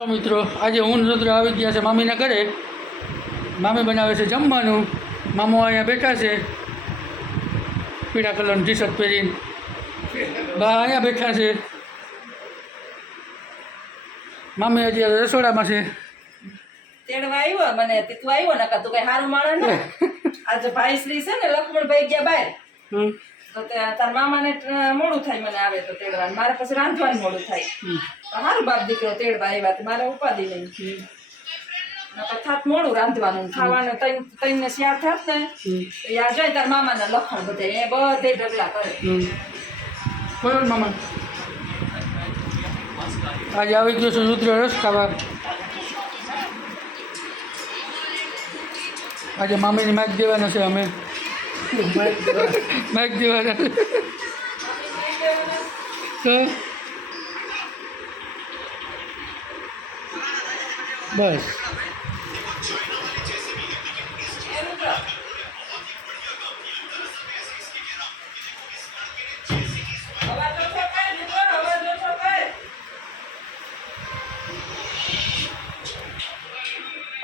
મિત્રો આજે હું રુદ્ર આવી ગયા છે મામીના ઘરે. મામી બનાવે છે જમવાનું. મામો અહીંયા બેઠા છે. પીળા કલરનું ટી શર્ટ પહેરીને. બા અહીંયા બેઠા છે. મામી હજી રસોડામાં છે. તેડવા આવ્યો મને તે તું આવ્યો ને તું કઈ સારું માણે ને? આજે ભાઈ શ્રી છે ને લક્ષ્મણભાઈ ગયા બહાર. તો તાર મામાને મોડું થાય મને આવે તો તેડવાનું. મારે પછી રાંધવાનું મોડું થાય. તો સારું બાપ દીકરો તેડવા આવ્યા તો મારે ઉપાધિ નહીં. થાત મોડું રાંધવાનું. ખાવાનું તૈન તૈન ને શિયાળ થાત ને યાર જાય તાર મામાના લખણ બધે. એ બધે ઢગલા કરે. બરોબર મામા. આજે આવી ગયો છું રુદ્ર રસ ખાવા. આજે મામીને માઇક દેવાના છે અમે. માઇક દેવાના. તો બસ.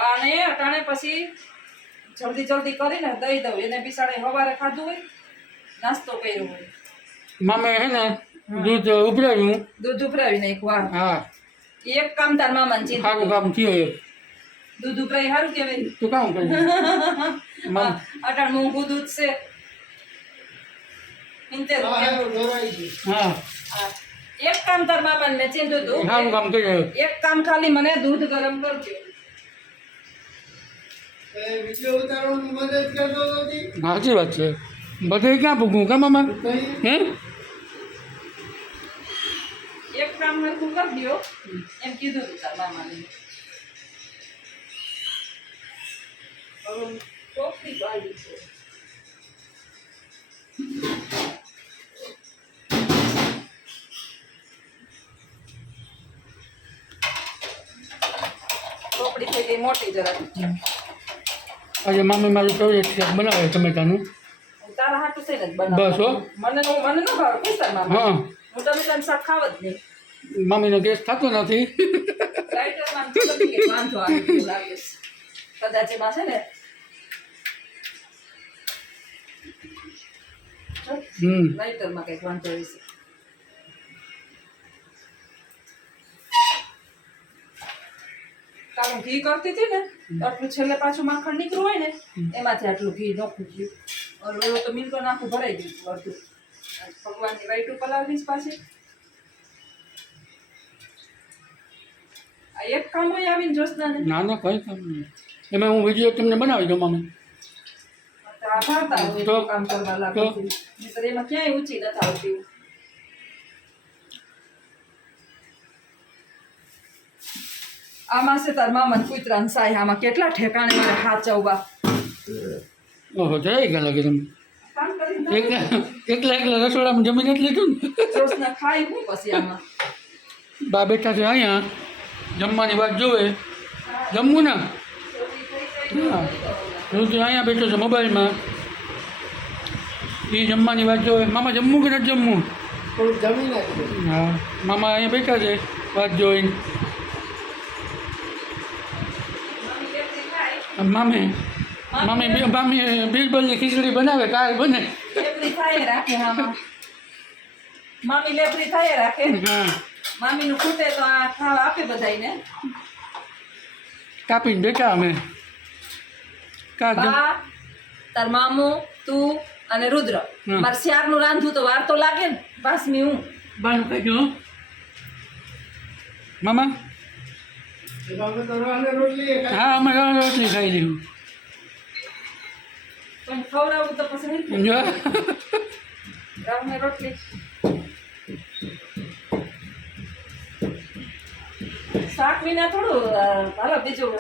અને અટાણે પછી જલ્દી જલ્દી કરીને દઈ દઉં. એને બિસાડે સવારે ખાધું હોય નાસ્તો કર્યો હોય. મામે હે ને દૂધ ઉભરાવ્યું. દૂધ ઉભરાવી નાખ્યું હા. હા. એક કામ તાર મામાને ચીંતા સારું કામ થયું દૂધ ઉભરાય સારું કહેવાય. તું કામ કર્યું મામ અટાણ મોંઘું દૂધ છે. હા હા. એક કામ તાર મામાને ને કામ કર્યું. એક કામ ખાલી મને દૂધ ગરમ કરજો. સાચી વાત છે. બધે ક્યાં ભૂગું કામ મામા? હે? એક કામ હરખું કરી દ્યો. એમ કીધું હતું તાર મામાને. ચોખ્ખી ગાડી છે. ચોપડી થઈ ગઈ મોટી જરા આજે મામી મારું ફેવરેટ શાક બનાવે ટમેટાનું બસ હો. હા. મામીનો ગેસ થતો નથી. લાઇટરમાં તો બધી કંઈ વાંધો આવે લાગે કદાચ એમાં છે ને હમ. લાઇટરમાં કંઈક વાંધો હશે. કાલ ઘી કરતી હતી ને આટલું છેલ્લે પાછું માખણ નીકળ્યું હોય ને એમાંથી આટલું ઘી નોખું થયું ઓલું તો મિલકો નાખું ભરાઈ ગયું અડધું ભગવાનની વાઈટ પલાવી દઈશ પાછી. આ એક કામ હોય આવીને જોશનાને ના ના કંઈ કામ નહીં. એમાં હું વીડિયો તમને બનાવી દઉં મામી. આભારતા હોય કામ કરવા લાગે એમાં ક્યાંય ઊંચી નથી આવતી. આમાં તાર મામા કૂતરાને સાય આમાં કેટલા ઠેકાણે એને હાચવવા? ઓહો જઈ ગયા લાગે તમે. એકલા એકલા એકલા રસોડામાં જમી નથી લીધું ને? ખાઈ હું પછી આમાં? બા બેઠા છે અહીંયા જમવાની વાત જોવે. જમવું ને? હું. તો અહીંયા બેઠો છે મોબાઈલમાં. એ જમવાની વાત જોવે. મામા જમવું કે નથી જમવું? હા. મામા અહીંયા બેઠા છે વાત જોઈને. મામી મામી બી- મામી બિરબલની ખીચડી બનાવે કાલ બને. લેપડી થાય રાખે આમાં. મામી લેપડી થાય રાખે. હા. મામીનું ખૂટે તો આ ખાવા આપે બધાને કાપીને બેઠા અમે. બા તાર મામુ તું અને રુદ્ર. મારે શિયાળનું રાંધવું તો વાર તો લાગે ને. પાસમી હું. બાનું ગયું મામા? હા અમે રોટલી ખાઈ લીધું. પણ ખવડાવું તો પછી જો રોટલી. શાક વિના થોડું હાલો બીજું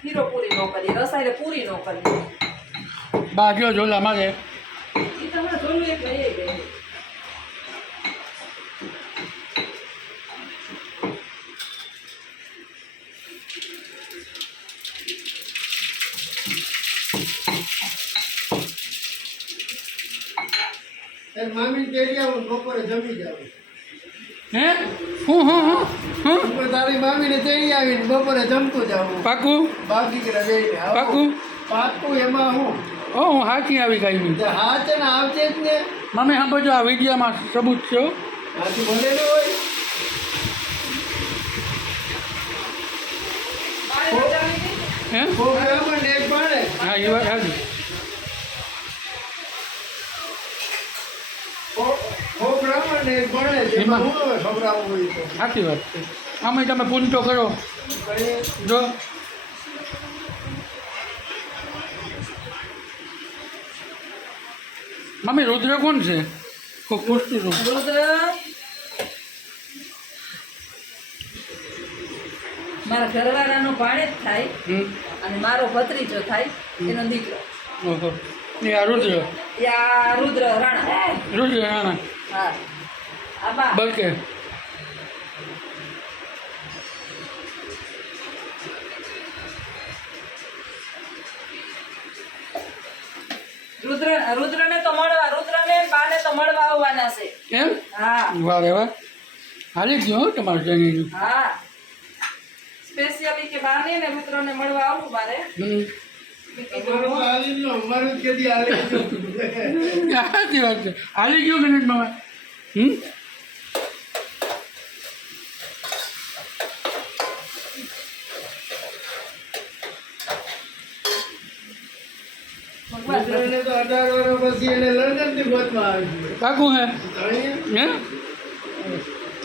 ખીરો પૂરી ન કરી પૂરી ન કરી. બા જો મારે. એ તમારે જોયું એટલે એ ગઈ. મામી તેડી આવું બપોરે જમી જાવ હે? હું હું હું? હું? હું તારી મામીને તેડી આવીને બપોરે જમતું જાઉં પાકું? બાકી કે રહીને પાકું? પાકું એમાં હું? ઓ હું હાથી આવી ગઈ તે હા છે ને આવજે જ ને. મમ્મી સાંભળજો આ વિડીયોમાં સબૂત છે હો. હાથી ભલે હોય. હે? પ્રોગ્રામ ને એક પાડે હા એ વાત સાચી. ભણે સાચી વાત છે. આમાં તમે પૂન તો કરો. જો. મમ્મી રુદ્ર કોણ છે? કોઈ પૂછતું છું રુદ્ર? મારા ઘરવાળાનો ભાણેજ થાય અને મારો ભત્રીજો થાય એનો દીકરો. ઓહો. એ આ રુદ્ર. એ આ રુદ્ર રાણા. રુદ્ર રાણા. હા. બલકે. રુદ્ર રુદ્રને તો મળવા રુદ્રને બાને તો મળવા આવવાના છે. એમ? હા. વાહ રે વાહ. હાલી ગયો હો તમારું જણીનું હા. સ્પેશિયલી કે બાને ને રુદ્રને મળવા આવું મારે. હમ. હાલી ગયો મામા હમ? પછી એને લંડનથી ગોતવા આવી કાકું હે? હે?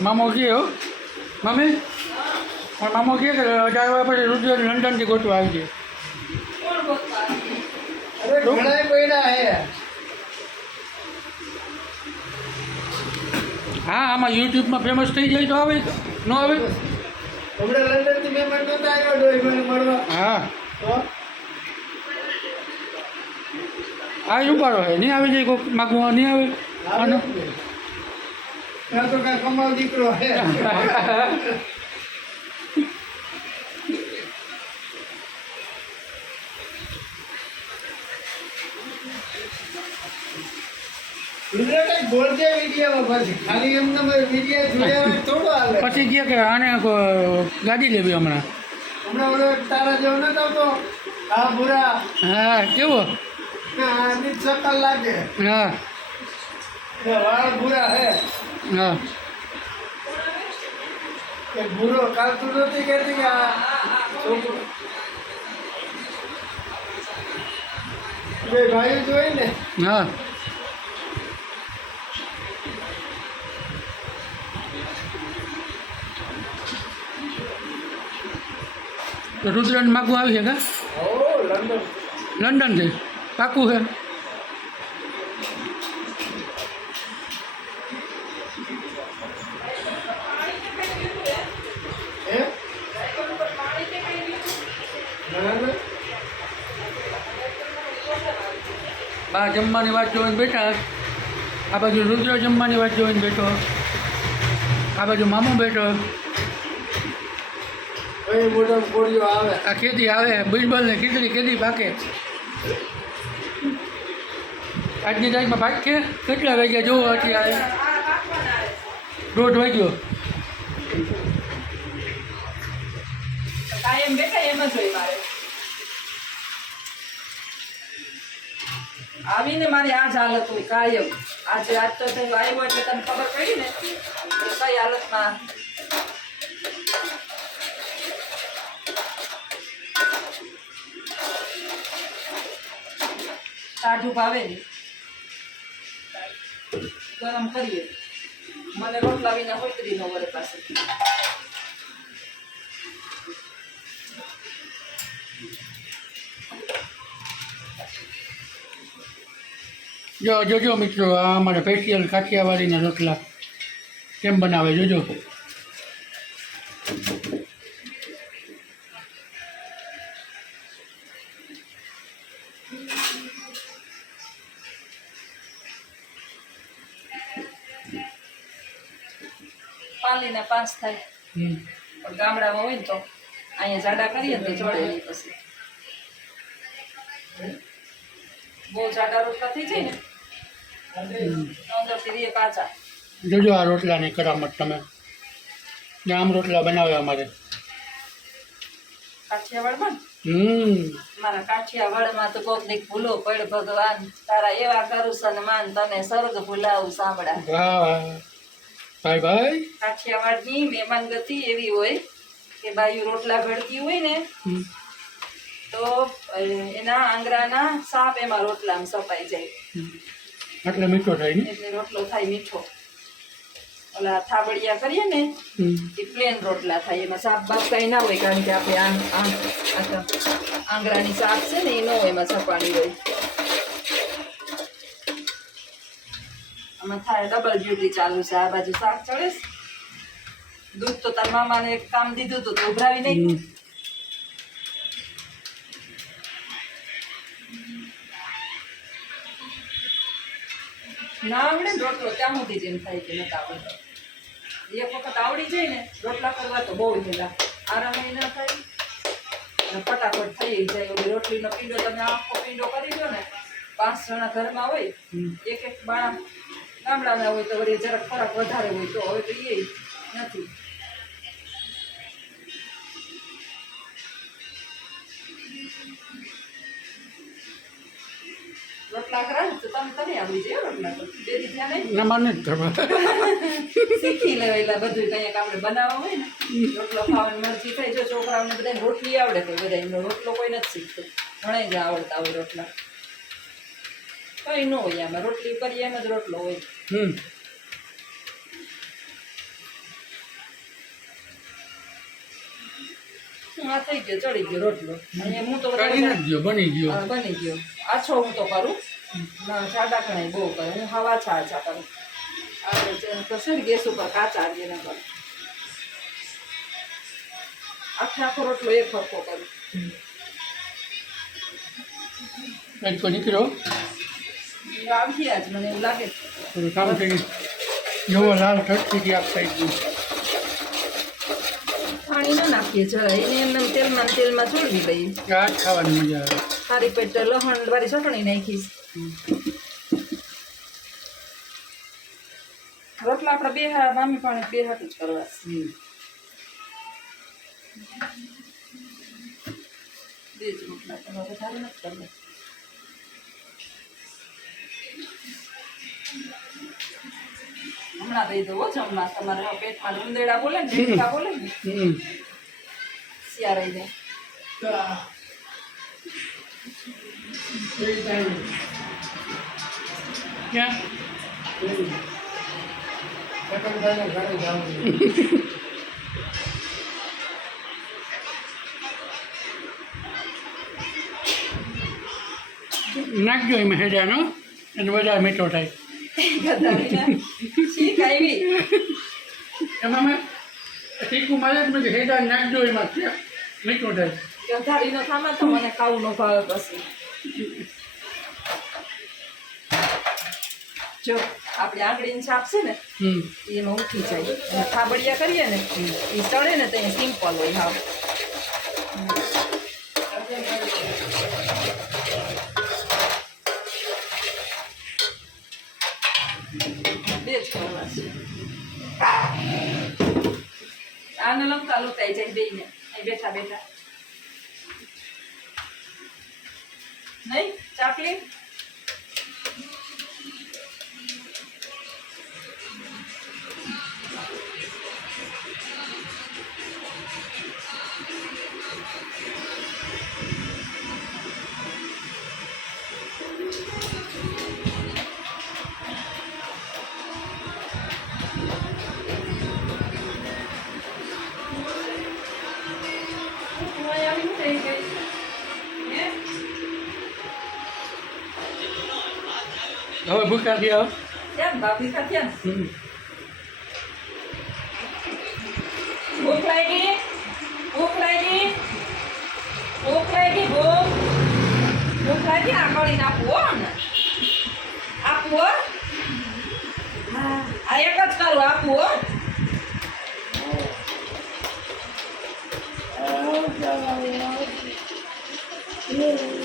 મામો કે હો. મમ્મી? પણ મામો કે કે અઢાર વાર પછી રુદ્ર લંડનથી ગોતવા આવી? અરે ઘણાય પૈડા હે. હા આમાં યુટ્યુબમાં ફેમસ થઈ જાય તો આવે ન આવે? હમણાં લંડનથી મહેમાન આવ્યો ડોઈ મને મળવા. હા. આ જ ઉપાડો હે? નહીં આવી જાય કોઈ માગવા? નહીં આવે? અને? તો કાંઈ કમાવ દીકરો હે. પછી. કહે કે આને ગાડી લેવી હમણાં. હમણાં તારા જેવો નતો હા હા કેવો? આની શકલ લાગે. હા. વાળ ભૂરા હે. હા. કે ભૂરો કાલ તું નથી કહેતી કે આ છોકરો. બે ભાઈઓ જોઈ ને. હા. રુદ્રને માગવું આવી છે કા? લંડન. લંડનથી પાકું છે હે ના ના બા જમવાની વાત જોઈને બેઠા આ બાજુ રુદ્ર જમવાની વાત જોઈને બેઠો આ બાજુ મામો બેઠો કઈ મોટા કોળીઓ આવે. આ ખેતી આવે? બિરબલ ને ખીચડી કેદી પાકે? આજની તારીખમાં ભાગ્ય કેટલા વાગ્યા જોવો અત્યારે દોઢ વાગ્યો. આવીને મારી આ જ હાલત હોય, કાયમ. આજે આજ તો થયું, આવ્યો એટલે તને ખબર પડી ને? કઈ હાલતમાં? તાજું ભાવે ને? ગરમ કરીએ. મને રોટલા વિના હોતરી નો વરે પાસે. જો જોજો મિત્રો, આ અમારે સ્પેશિયલ કાઠિયાવાડીના રોટલા. કેમ બનાવે, જોજો. પાલીને પાસ થાય. પણ ગામડામાં હોય ને તો અહીંયા જાડા કરીએ ને જોડે નહીં પછી. બહુ જાડા રોટલા થઈ જાય ને અંદરથી રે કાચા જોજો આ રોટલાની કરામત તમે. ને આમ રોટલા બનાવે અમારે. કાઠિયાવાડમાં હમ. મારા કાઠિયાવાડમાં તો કોક દીક ભૂલો પડ ભગવાન. તારા એવા કરું સન્માન તને સ્વર્ગ ભૂલાવું સાંભળા. ભાઈ ભાઈ કાઠિયાવાડની મહેમાન ગતિ એવી હોય કે બાયું રોટલા ભડકી હોય ને તો એના આંગળાના સાપ એમાં રોટલામાં સપાઈ જાય. એટલે મીઠો થાય ને? એટલે રોટલો થાય મીઠો. ઓલા થાબડિયા કરીએ ને. એ પ્લેન રોટલા થાય. એમાં સાપ બાપ કઈ ના હોય કારણ કે આપણે આમ આમ આ તો આંગળાની સાપ છે ને એ ન હોય એમાં સપાણી હોય. આમાં થાય ડબલ ડ્યુટી ચાલુ છે. આ બાજુ શાક ચડીશ દૂધ તો તાર મામાને એક કામ દીધું હતું તો ઉભરાવી નહીં ના આવડે ને રોટલો ત્યાં સુધી જ એમ થાય કે નથી આવડતો એક વખત આવડી જાય ને રોટલા કરવા તો બહુ હેલા આરામ ના થાય અને ફટાફટ થઈ જાય. ઓલી રોટલીનો પીંડો તમે આખો પીંડો કરી દો ને પાંચ જણા ઘરમાં હોય એક એક બાણા ગામડાના હોય તો વળી જરાક ખોરાક વધારે હોય તો હવે તો એ નથી. રોટલા કરા તો તમે તમે આવડી જાય રોટલા તો. નહીં? માને શીખી લેવાયેલા બધું કંઈક આપણે બનાવવા હોય ને. રોટલો ખાવાની મરજી થાય. જો છોકરાઓને બધાને રોટલી આવડે તો બધા એમનો રોટલો કોઈ નથી શીખતો. ઘણા જ આવડતા હોય રોટલા. કઈ ન હોય આમાં. રોટલી કરીએ એમ જ રોટલો હોય. હમ. આ થઈ ગયો ચડી ગયો રોટલો. અહીંયા હું તો નાખજો બની ગયો. બની ગયો. આછો હું તો કરું. ના સાદા કણાઈ બહુ કરું. હું હવા છા આછા કરું. આપણે તો છે ને ગેસ ઉપર કાચા આવીએ ને કરું. આખે આખો રોટલો એક ફરકો કરું. નીકળ્યો? આવી આજ મને એવું લાગે છે. કામ કરી. જેવો લાલ ગયા. સાઈડ પાણી ના નાખીએ જરા એને એમને તેલમાં તેલમાં છોડવી દઈએ આ ખાવાની મજા આવે. સારી પેટ લહણ વાળી ચટણી નાખીશ. રોટલા આપણે બે હા મામી પાણી બે હાથ જ કરવા. બે જ રોટલા વધારે નથી કરવા હમણાં દઈ દઉં જમવા તમારે પેટમાં ઉંદેડા બોલે ને બોલે ને. હમ. શિયા રહી જાય. નાખજો એમાં હેજાનો અને વધારે મીઠો થાય. એમાં તીખું મારે જ હેજા નાખજો એમાં ક્યાં મીઠો થાય. ગધાડીનો ખામાં તો મને ખાવું ન ભાવે પછી. જો આપણે આંગળીની છાપ છે ને હમ. એમાં ઉઠી જાય. ખાબડિયા થાબડિયા કરીએ ને એ ચડે ને તો સિમ્પલ હોય હાવ લૂંટાઈ જાય બેયને અહીં બેઠા બેઠા નહીં ચાકલી હવે ભૂખા ગયા કેમ ભાભી ખાત્યા ને હમ ભૂખ લાગી ભૂખ લાગી ભૂખ લાગી ભૂખ ભૂખ લાગી આ કરીને આપવું હો ને આપવું હો હા, આ એક જ કરું આપવું હો આવ જવા, આવ.